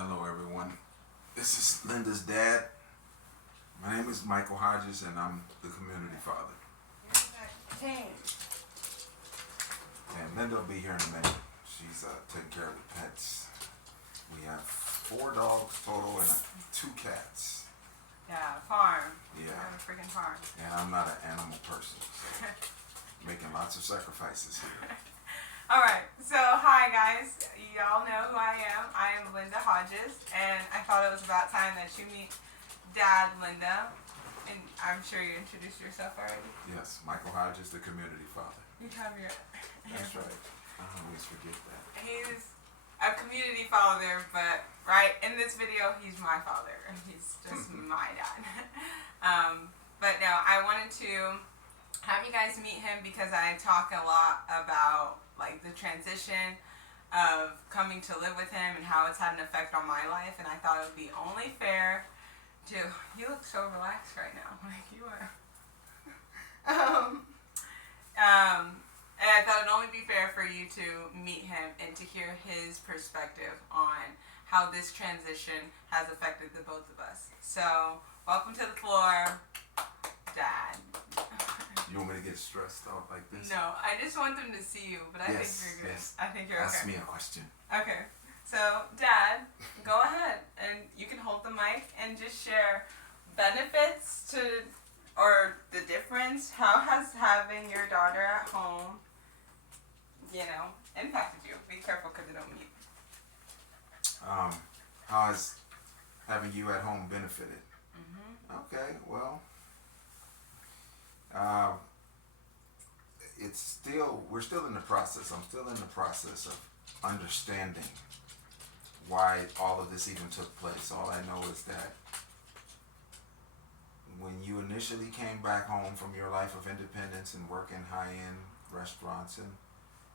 Hello, everyone. This is Linda's dad. My name is Michael Hodges, and I'm the community father. And Linda will be here in a minute. She's taking care of the pets. We have 4 dogs total and 2 cats. Yeah, farm. Yeah. I have a freaking farm. And I'm not an animal person, so making lots of sacrifices here. Alright, so hi guys. Y'all know who I am. I am Linda Hodges, and I thought it was about time that you meet Dad Linda. And I'm sure you introduced yourself already. Yes, Michael Hodges, the community father. You have your. That's right. I always forget that. He's a community father, but right in this video, he's my father. He's just my dad. But no, I wanted to have you guys meet him because I talk a lot about like the transition of coming to live with him and how it's had an effect on my life, and I thought it would be only fair to. You look so relaxed right now, like you are. And I thought it'd only be fair for you to meet him and to hear his perspective on how this transition has affected the both of us. So, welcome to the floor, Dad. You want me to get stressed out like this? No, I just want them to see you, but I think you're good. Yes. I think you're Ask okay. me a question. Okay. So, Dad, go ahead and you can hold the mic and just share benefits to, or the difference. How has having your daughter at home, impacted you? Be careful because it don't mute. How has having you at home benefited? Mm-hmm. Okay, well, we're still in the process. I'm still in the process of understanding why all of this even took place. All I know is that when you initially came back home from your life of independence and working high-end restaurants and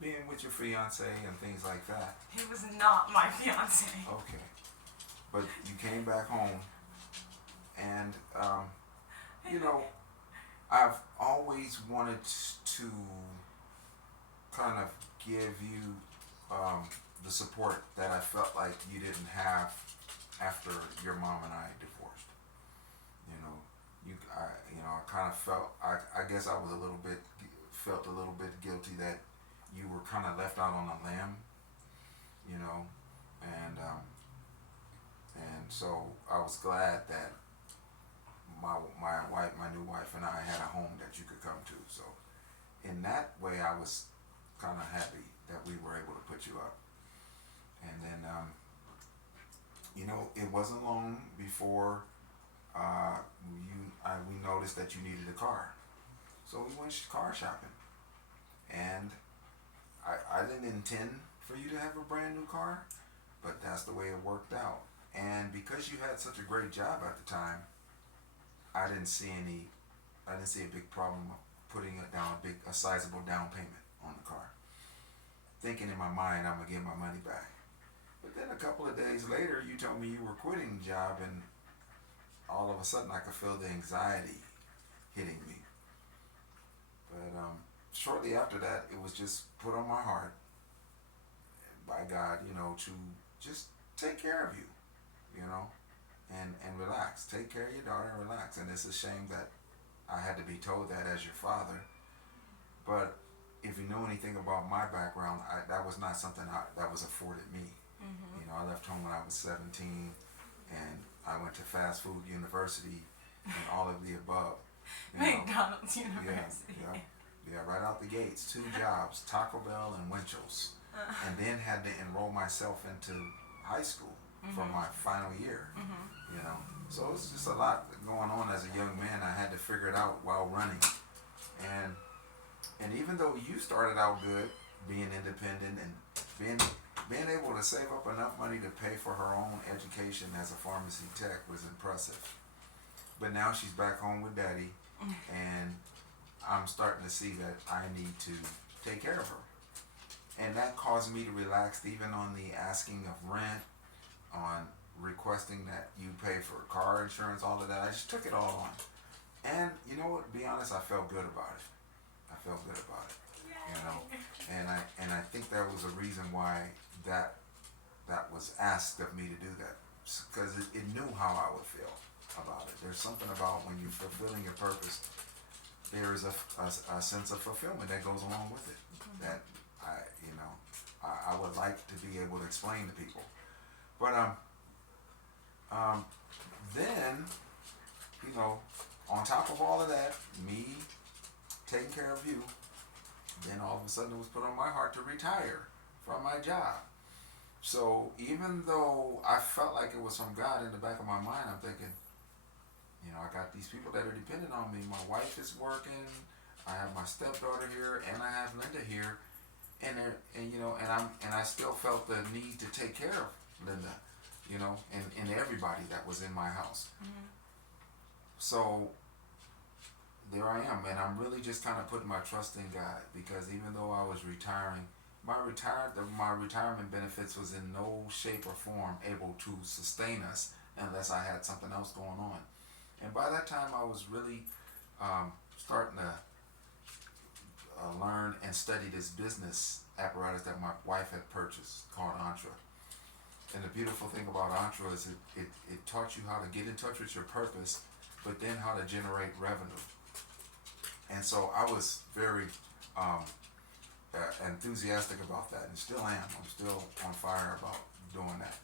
being with your fiance and things like that. He was not my fiance. Okay. But you came back home and, I've always wanted to kind of give you the support that I felt like you didn't have after your mom and I divorced. I kind of felt, I guess I was felt a little bit guilty that you were kind of left out on a limb, and so I was glad that my new wife and I had a home that you could come to. So in that way, I was kind of happy that we were able to put you up. And then, it wasn't long before we noticed that you needed a car. So we went car shopping. And I didn't intend for you to have a brand new car, but that's the way it worked out. And because you had such a great job at the time, I didn't see a big problem putting a sizable down payment on the car. Thinking in my mind, I'm gonna get my money back. But then a couple of days later, you told me you were quitting the job, and all of a sudden I could feel the anxiety hitting me. But shortly after that, it was just put on my heart by God, to just take care of you, and relax. Take care of your daughter and relax. And it's a shame that I had to be told that as your father. But if you know anything about my background, that was not something that was afforded me. Mm-hmm. I left home when I was 17, and I went to fast food university and all of the above. McDonald's University. Yeah, right out the gates. 2 jobs, Taco Bell and Winchell's. And then had to enroll myself into high school for my final year. So it's just a lot going on as a young man. I had to figure it out while running. And even though you started out good, being independent and being able to save up enough money to pay for her own education as a pharmacy tech was impressive. But now she's back home with Daddy, and I'm starting to see that I need to take care of her. And that caused me to relax even on the asking of rent, on requesting that you pay for car insurance, all of that. I just took it all on. And you know what, to be honest, I felt good about it. And I think there was a reason why that that was asked of me to do that, because it knew how I would feel about it. There's something about when you're fulfilling your purpose, there is a sense of fulfillment that goes along with it, that I would like to be able to explain to people. But then, on top of all of that, me taking care of you, then all of a sudden it was put on my heart to retire from my job. So even though I felt like it was from God, in the back of my mind, I'm thinking, I got these people that are dependent on me. My wife is working. I have my stepdaughter here, and I have Linda here, and I still felt the need to take care of Linda, and everybody that was in my house. Mm-hmm. So there I am, and I'm really just kind of putting my trust in God, because even though I was retiring, my retirement benefits was in no shape or form able to sustain us unless I had something else going on. And by that time, I was really starting to learn and study this business apparatus that my wife had purchased called Entra. And the beautiful thing about Entra is it taught you how to get in touch with your purpose, but then how to generate revenue. And so I was very enthusiastic about that, and still am. I'm still on fire about doing that.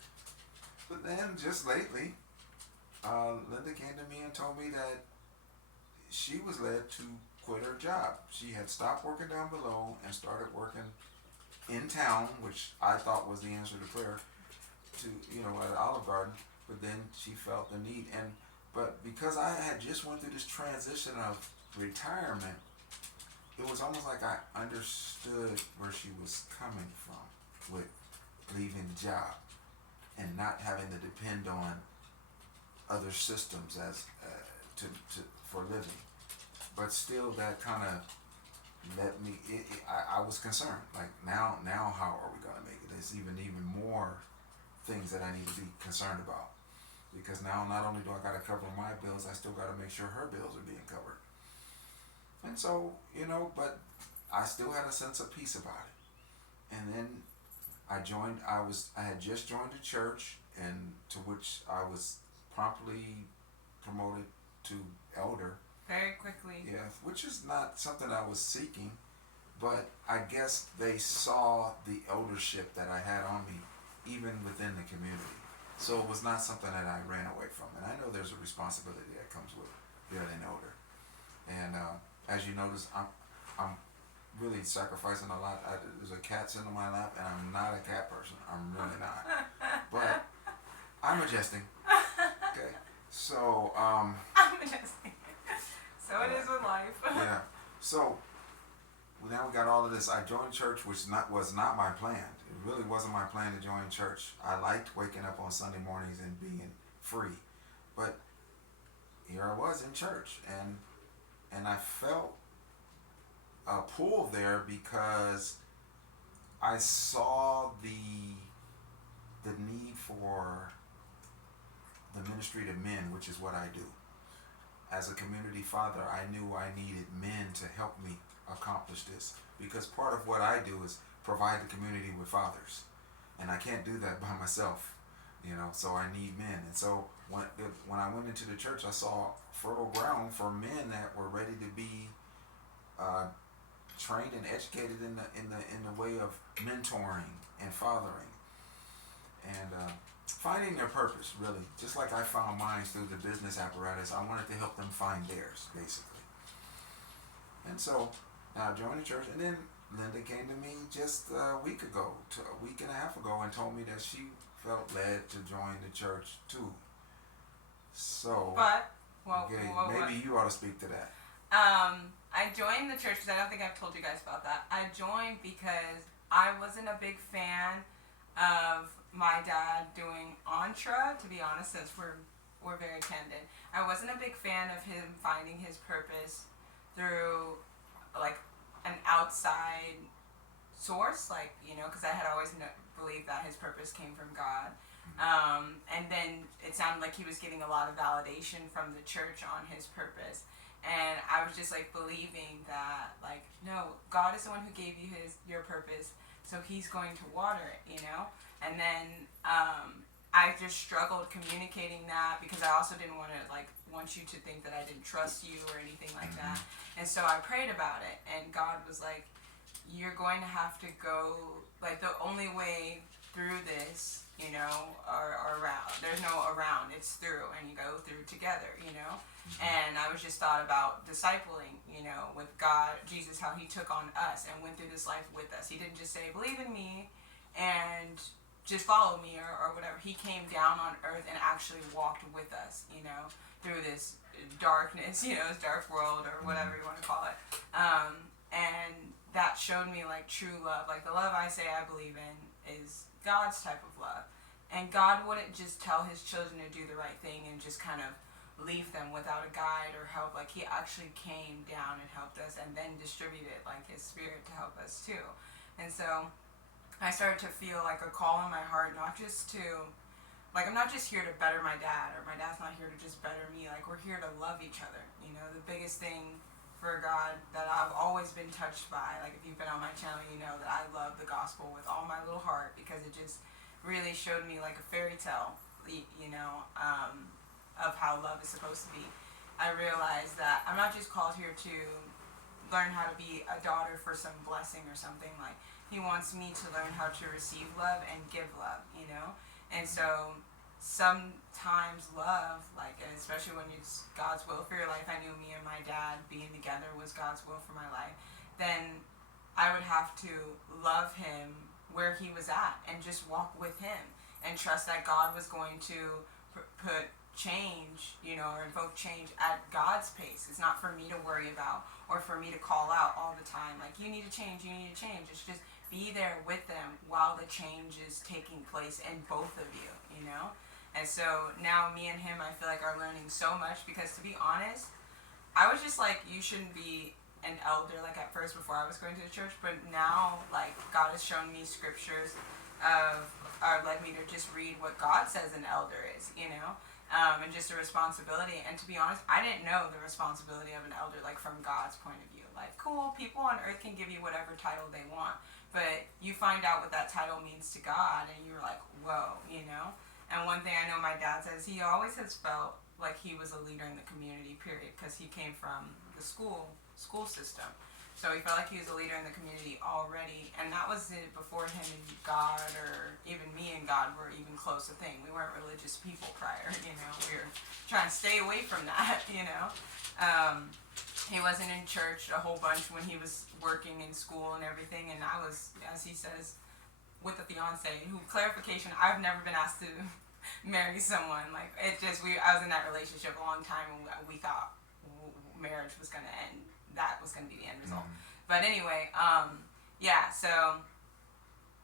But then just lately, Linda came to me and told me that she was led to quit her job. She had stopped working down below and started working in town, which I thought was the answer to prayer, at Olive Garden. But then she felt the need, but because I had just went through this transition of retirement, it was almost like I understood where she was coming from with leaving the job and not having to depend on other systems as for living. But still, that kind of let me. I was concerned. Like now, how are we gonna make it? There's even more things that I need to be concerned about, because now not only do I gotta cover my bills, I still gotta make sure her bills are being covered. And so, but I still had a sense of peace about it. And then I had just joined a church, and to which I was promptly promoted to elder. Very quickly. Yeah, which is not something I was seeking, but I guess they saw the eldership that I had on me, even within the community. So it was not something that I ran away from. And I know there's a responsibility that comes with being an elder. And as you notice, I'm really sacrificing a lot. There's a cat sitting on my lap, and I'm not a cat person. I'm really not. But I'm adjusting. Okay. So I'm adjusting. So it is with life. Yeah. So now we got all of this. I joined church, which was not my plan. It really wasn't my plan to join church. I liked waking up on Sunday mornings and being free, but here I was in church, and I felt a pull there because I saw the need for the ministry to men, which is what I do. As a community father, I knew I needed men to help me accomplish this, because part of what I do is provide the community with fathers, and I can't do that by myself, so I need men. And so when I went into the church, I saw fertile ground for men that were ready to be trained and educated in the way of mentoring and fathering, and finding their purpose, really. Just like I found mine through the business apparatus, I wanted to help them find theirs, basically. And so now I joined the church, and then Linda came to me just a week and a half ago, and told me that she felt led to join the church too. So, maybe you ought to speak to that. I joined the church because I don't think I've told you guys about that. I joined because I wasn't a big fan of my dad doing Entra, to be honest, since we're very candid. I wasn't a big fan of him finding his purpose through like an outside source, because I had always believed that his purpose came from God. And then it sounded like he was getting a lot of validation from the church on his purpose. And I was just believing that no, God is the one who gave you your purpose. so he's going to water it, you know. And then I just struggled communicating that because I also didn't want you to think that I didn't trust you or anything like that. And so I prayed about it, and God was like, you're going to have to go, like, the only way through this, you know, or around. There's no around, it's through, and you go through together, you know. And I was just thought about discipling, you know, with God, Jesus, how he took on us and went through this life with us. He didn't just say, believe in me and just follow me or whatever. He came down on earth and actually walked with us, you know, through this darkness, you know, this dark world or whatever you want to call it. And that showed me like true love. Like the love I say I believe in is God's type of love. And God wouldn't just tell his children to do the right thing and just kind of leave them without a guide or help. Like he actually came down and helped us and then distributed like his spirit to help us too. And so I started to feel like a call in my heart, not just to, like, I'm not just here to better my dad, or my dad's not here to just better me. Like, we're here to love each other. You know, the biggest thing for God that I've always been touched by, like, if you've been on my channel, you know that I love the gospel with all my little heart because it just really showed me like a fairy tale, you know, of how love is supposed to be. I realized that I'm not just called here to learn how to be a daughter for some blessing or something. Like, he wants me to learn how to receive love and give love, you know? And so sometimes love, like, and especially when it's God's will for your life, I knew me and my dad being together was God's will for my life, then I would have to love him where he was at and just walk with him and trust that God was going to put change, you know, or invoke change at God's pace. It's not for me to worry about or for me to call out all the time, like, you need to change, you need to change. It's just be there with them while the change is taking place in both of you, you know? And so now me and him, I feel like, are learning so much because, to be honest, I was just like, you shouldn't be an elder, like, at first before I was going to the church, but now, like, God has shown me scriptures led me to just read what God says an elder is, you know? And just a responsibility. And to be honest, I didn't know the responsibility of an elder, like, from God's point of view. Like, cool, people on earth can give you whatever title they want, but you find out what that title means to God, and you're like, whoa, you know? And one thing I know my dad says, he always has felt like he was a leader in the community, period, because he came from the school system. So he felt like he was a leader in the community already, and that was it before him and God, or even me and God, were even close a thing. We weren't religious people prior, you know. We were trying to stay away from that, you know. He wasn't in church a whole bunch when he was working in school and everything, and I was, as he says, with a fiance. Who, clarification, I've never been asked to marry someone. Like, it just, I was in that relationship a long time, and we thought marriage was going to end. That was going to be the end result. But anyway, yeah, so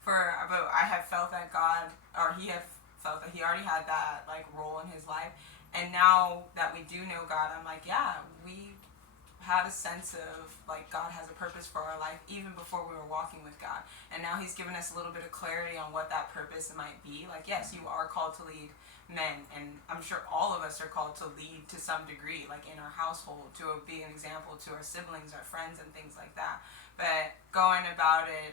but I have felt that God, or he had felt that he already had that, like, role in his life. And now that we do know God, I'm like, yeah, we had a sense of, like, God has a purpose for our life even before we were walking with God. And now he's given us a little bit of clarity on what that purpose might be. Like, yes, you are called to lead men, and I'm sure all of us are called to lead to some degree, like in our household, to be an example to our siblings, our friends, and things like that. But going about it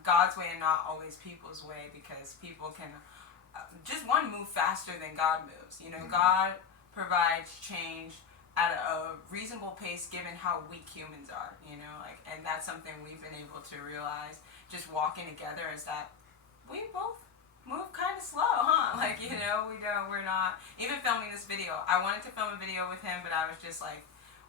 God's way and not always people's way, because people can just move faster than God moves. You know, God provides change at a reasonable pace given how weak humans are, you know, like, and that's something we've been able to realize just walking together, is that we both move kind of slow, huh? Like, you know, we're not, even filming this video, I wanted to film a video with him, but I was just like,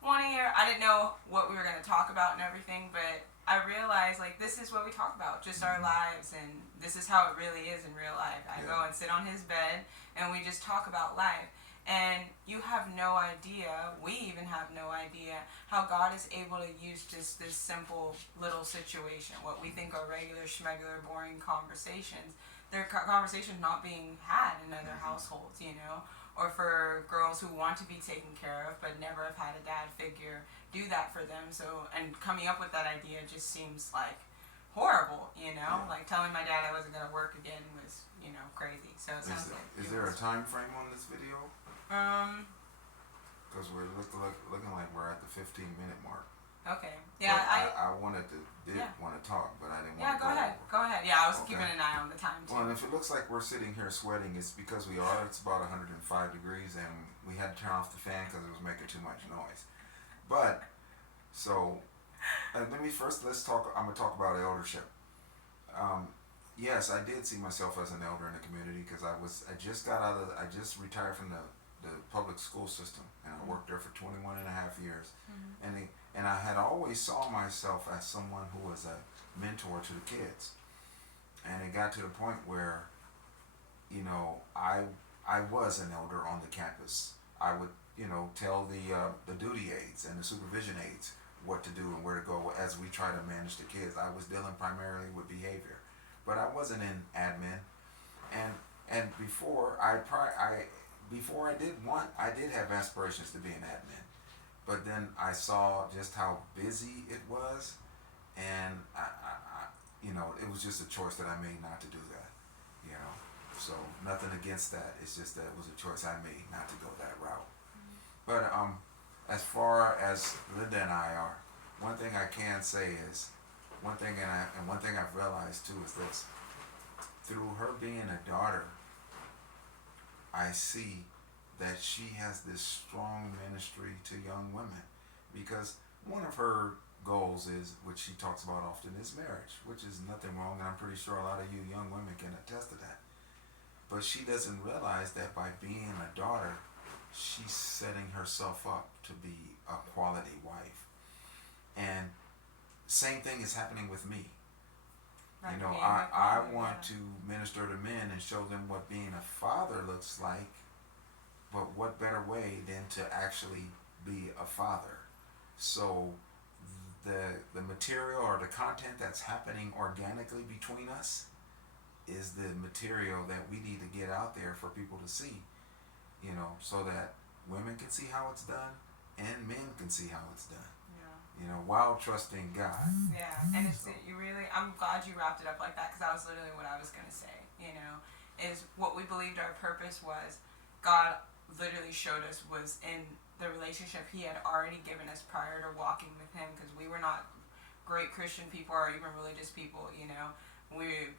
I didn't know what we were going to talk about and everything, but I realized, like, this is what we talk about, just our lives, and this is how it really is in real life. I go and sit on his bed, and we just talk about life. And you have no idea, we even have no idea, how God is able to use just this simple little situation, what we think are regular, schmegular, boring conversations. They're conversations not being had in other households, you know, or for girls who want to be taken care of but never have had a dad figure do that for them. So, and coming up with that idea just seems like horrible, you know, like telling my dad I wasn't going to work again was, you know, crazy. So it sounds like. Is there a time frame on this video? Because we're looking like we're at the 15-minute mark. Okay. Yeah, I wanted to Yeah. want to talk, but I didn't Yeah, want to go ahead. Go ahead. Yeah, I was Okay. keeping an eye on the time too. Well, if it looks like we're sitting here sweating, it's because we are. It's about 105 degrees, and we had to turn off the fan because it was making too much noise. But so, let's talk. I'm gonna talk about eldership. Yes, I did see myself as an elder in the community because I just retired from the public school system, and I worked there for 21 and a half years. Mm-hmm. And I had always saw myself as someone who was a mentor to the kids. And it got to the point where, I was an elder on the campus. I would, tell the duty aides and the supervision aides what to do and where to go as we try to manage the kids. I was dealing primarily with behavior, but I wasn't in admin. And before I did have aspirations to be an admin, but then I saw just how busy it was, and it was just a choice that I made not to do that. So nothing against that. It's just that it was a choice I made not to go that route. But as far as Linda and I are, one thing I can say is one thing I've realized too is this: through her being a daughter, I see that she has this strong ministry to young women, because one of her goals is, which she talks about often, is marriage, which is nothing wrong, and I'm pretty sure a lot of you young women can attest to that. But she doesn't realize that by being a daughter, she's setting herself up to be a quality wife. And same thing is happening with me. I want to minister to men and show them what being a father looks like, but what better way than to actually be a father? So the material or the content that's happening organically between us is the material that we need to get out there for people to see, so that women can see how it's done and men can see how it's done. While trusting God. Yeah, and I'm glad you wrapped it up like that, because that was literally what I was going to say, is what we believed our purpose was. God literally showed us was in the relationship He had already given us prior to walking with Him, because we were not great Christian people or even religious people,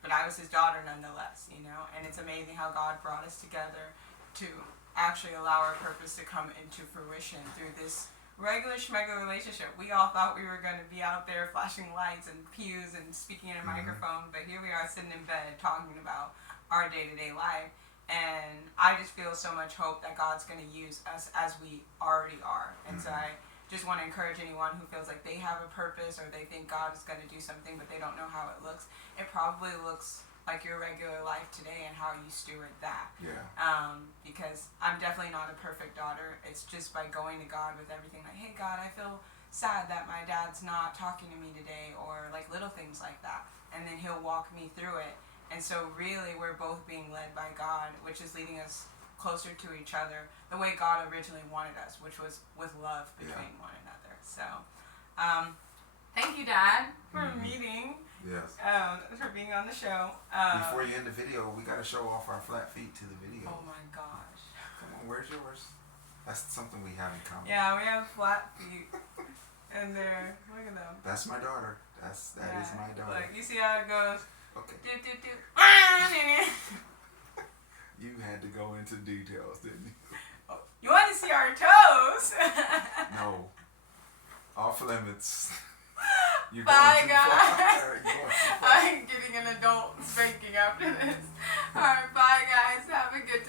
but I was His daughter nonetheless, and it's amazing how God brought us together to actually allow our purpose to come into fruition through this regular schmegular relationship. We all thought we were going to be out there flashing lights and pews and speaking in a microphone, but here we are sitting in bed talking about our day-to-day life. And I just feel so much hope that God's going to use us as we already are. And so I just want to encourage anyone who feels like they have a purpose or they think God is going to do something but they don't know how it looks. It probably looks like your regular life today and how you steward that. Yeah. Because I'm definitely not a perfect daughter. It's just by going to God with everything, like, hey God, I feel sad that my dad's not talking to me today, or like little things like that. And then He'll walk me through it. And so really we're both being led by God, which is leading us closer to each other the way God originally wanted us, which was with love between one another. So thank you, Dad, for meeting. Yes. For being on the show. Before you end the video, we got to show off our flat feet to the video. Oh my gosh. Come on, where's yours? That's something we have in common. Yeah, we have flat feet. And they're, look at them. That's my daughter. That is my daughter. Look, you see how it goes? Okay. Do. You had to go into details, didn't you? Oh, you want to see our toes? No. Off limits. You're Bye, going too guys. far. You're going too far. I'm getting an adult spanking after this. Alright, bye, guys. Have a good day.